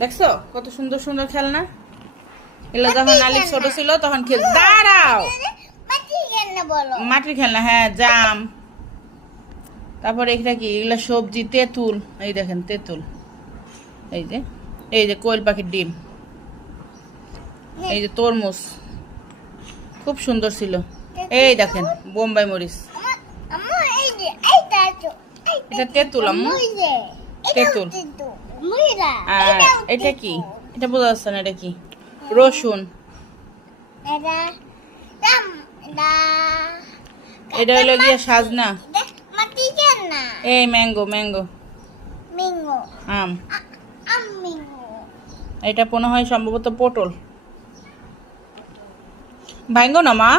দেখছো কত সুন্দর সুন্দর খেলনা। এগুলো যখন আলিফ ছোট ছিল তখন খেল। দাঁড়াও, মাটির খেলনা, হ্যাঁ জাম। তারপরে এটা কি, এগুলা সবজি, তেঁতুল, এই দেখেন তেঁতুল, এই যে কোয়েল পাখির ডিম, এই যে তরমুজ, খুব সুন্দর ছিল। এই দেখেন বোম্বাই মরিচ, এটা তেঁতুল আম্মু, তেঁতুল। আর এটা কি, এটা বোঝা যাচ্ছে না, এটা কি, রসুন। এটা হলো গিয়ে সাজনা। এই ম্যাঙ্গো, ম্যাঙ্গো, আম। এটা মনে হয় সম্ভবত পটল। ভাঙ্গো না মা,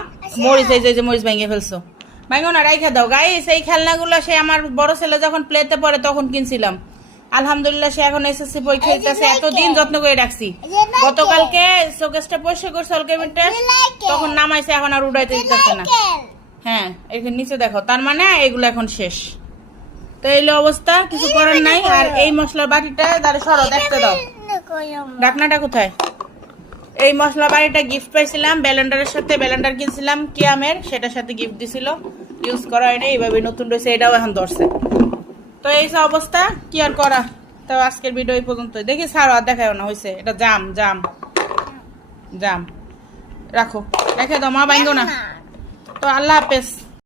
মরিচ, এই যে মরিচ ভেঙে ফেলছো, ভাঙ্গো না, রাইখা দাও। গাইস, এই খেলনাগুলো সে আমার বড় ছেলে যখন প্লেতে পড়ে তখন কিনছিলাম। আলহামদুলিল্লাহ সে এখন এসএসসি পরীক্ষা দিতেছে, এতদিন যত্ন করে রাখছি। গতকালকে শোকেসটা পরিষ্কার করছে অলকেমিটা, তখন নামাইছে, এখন আর উড়াইতে দিতেছে না। হ্যাঁ, এখানে নিচে দেখো, তার মানে এগুলো এখন শেষ। তো এই অবস্থা, কিছু করার নাই। আর এই মশলার বাটিটা দাঁড়ে সরো, দেখতে দাও ঢাকনাটা কোথায়। এই মশলা বাড়িটা গিফট পাইছিলাম ব্যালেন্ডারের সাথে, ব্যালেন্ডার কিনছিলাম কিয়ামের, সেটার সাথে গিফট দিছিল। ইউজ করা হয় না, এইভাবে নতুন রয়েছে, এটাও এখন ধরছে। তো এই সব অবস্থা, কি আর করা। তো আজকের ভিডিও এই পর্যন্ত। দেখি ছাড়ো, আর দেখাও না, হয়েছে। এটা জাম, জাম, জাম। রাখো, রেখে দাও মা, ভাঙ্গো না। তো আল্লাহ হাফেজ।